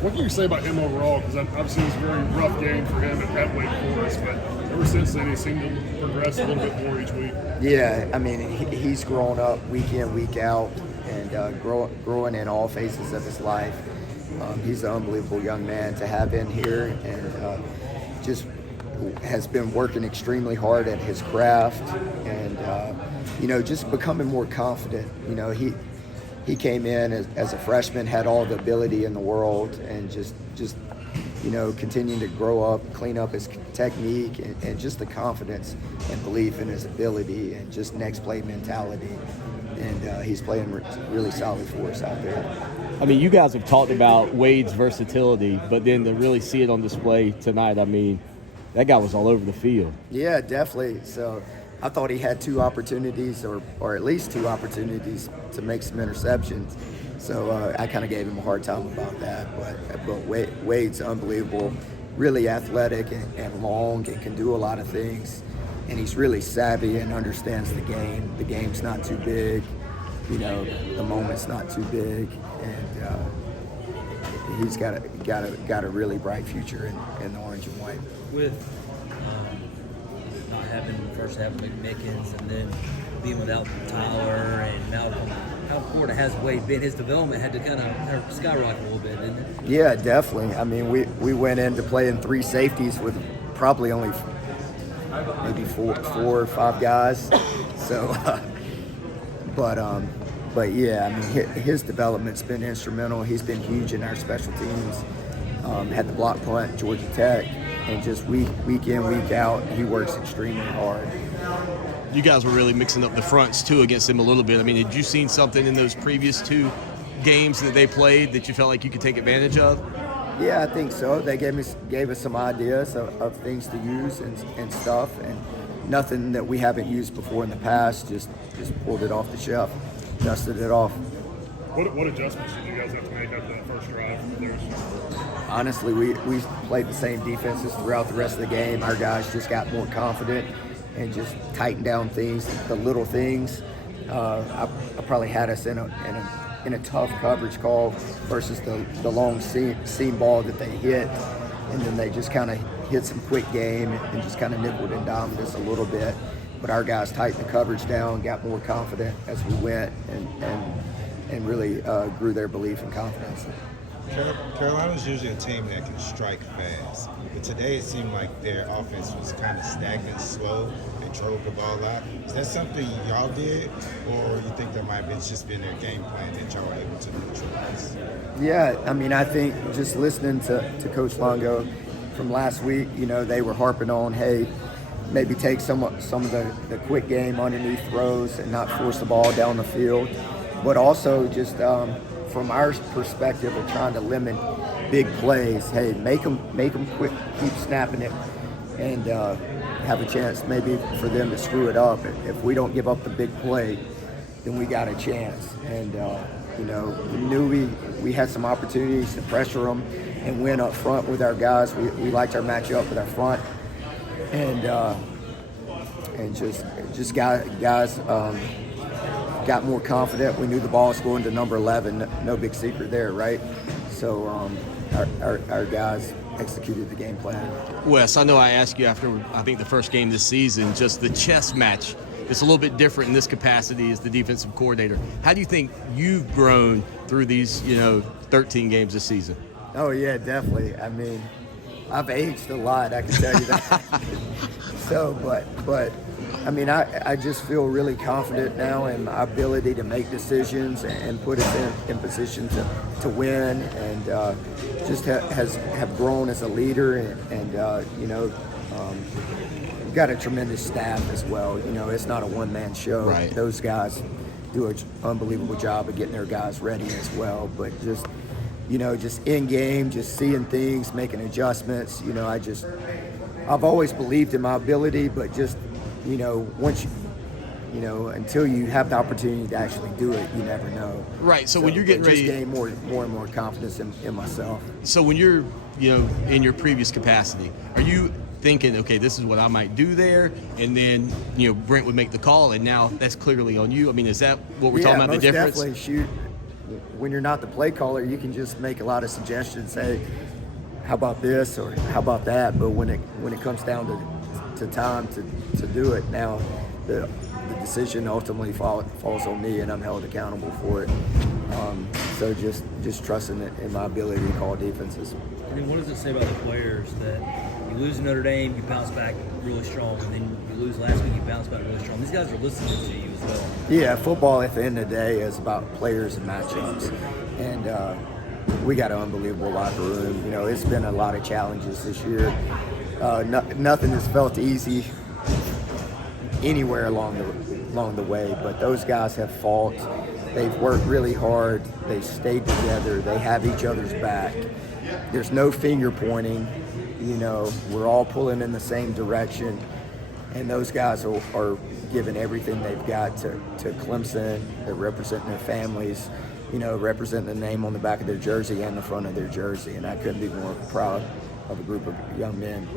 What can you say about him overall? Because obviously it was a very rough game for him at Wake Forest, but ever since then he seemed to progress a little bit more each week. Yeah, I mean, he's grown up week in, week out, and growing in all phases of his life. He's an unbelievable young man to have in here, and just has been working extremely hard at his craft, and just becoming more confident. He came in as a freshman, had all the ability in the world, and just continuing to grow up, clean up his technique, and just the confidence and belief in his ability, and just next play mentality. And he's playing really solid for us out there. I mean, you guys have talked about Wade's versatility, but then to really see it on display tonight, I mean, that guy was all over the field. Yeah, definitely. So I thought he had two opportunities, or at least two opportunities to make some interceptions. So I kind of gave him a hard time about that. But Wade's unbelievable, really athletic and long, and can do a lot of things. And he's really savvy and understands the game. The game's not too big. The moment's not too big. And he's got a really bright future in the orange and white. With not having the first half of McMickens and then being without Tyler and Malcolm, how important has Wade been? His development had to kind of skyrocket a little bit, didn't it? Yeah, definitely. I mean, we went into playing three safeties with probably only maybe four or five guys. So, but yeah, I mean, his development's been instrumental. He's been huge in our special teams. Had the block punt at Georgia Tech, and just week in, week out, he works extremely hard. You guys were really mixing up the fronts too against him a little bit. I mean, had you seen something in those previous two games that they played that you felt like you could take advantage of? Yeah, I think so. They gave us some ideas of things to use and stuff, and nothing that we haven't used before in the past. Just pulled it off the shelf, dusted it off. What adjustments did you guys have to make after that first drive? Honestly, we played the same defenses throughout the rest of the game. Our guys just got more confident and just tightened down things, the little things. I probably had us in a tough coverage call versus the long seam ball that they hit, and then they just kind of hit some quick game and just kind of nickeled and dimed us a little bit. But our guys tightened the coverage down, got more confident as we went, and really grew their belief and confidence. Carolina's usually a team that can strike fast, but today it seemed like their offense was kind of stagnant, slow. They drove the ball out. Is that something y'all did, or you think that might have just been their game plan that y'all were able to neutralize? Yeah, I mean, I think just listening to Coach Longo from last week, they were harping on, hey, maybe take some of the quick game underneath throws and not force the ball down the field, but also just from our perspective of trying to limit big plays, hey, make them quick, keep snapping it, and have a chance maybe for them to screw it up. If we don't give up the big play, then we got a chance. And we knew we had some opportunities to pressure them and win up front with our guys. We liked our matchup with our front, and just guys got more confident. We knew the ball was going to number 11. No big secret there, right? So our guys executed the game plan. Wes, I know I asked you after, I think, the first game this season, just the chess match. It's a little bit different in this capacity as the defensive coordinator. How do you think you've grown through these, 13 games this season? Oh, yeah, definitely. I mean, I've aged a lot, I can tell you that. So, but I mean, I just feel really confident now in my ability to make decisions and put us in position to win, and just have grown as a leader, and we've got a tremendous staff as well. It's not a one-man show. Right. Those guys do an unbelievable job of getting their guys ready as well, but just in game, just seeing things, making adjustments. I've always believed in my ability, but just once until you have the opportunity to actually do it, you never know. Right. So when you're getting ready, just gain more and more confidence in myself. So when you're, in your previous capacity, are you thinking, okay, this is what I might do there, and then Brent would make the call, and now that's clearly on you? I mean, is that what we're talking about? The difference? Definitely. when you're not the play caller, you can just make a lot of suggestions, say, how about this or how about that? But when it comes down to time to do it, now the decision ultimately falls on me, and I'm held accountable for it. So just trusting in my ability to call defenses. I mean, what does it say about the players that you lose to Notre Dame, you bounce back really strong, and then you lose last week, you bounce back really strong? These guys are listening to you as well. Yeah, football at the end of the day is about players and matchups, and we got an unbelievable locker room. You know, it's been a lot of challenges this year. Nothing has felt easy anywhere along the way, but those guys have fought. They've worked really hard. They've stayed together. They have each other's back. There's no finger pointing. You know, we're all pulling in the same direction, and those guys are giving everything they've got to Clemson. They're representing their families, you know, representing the name on the back of their jersey and the front of their jersey, and I couldn't be more proud of a group of young men.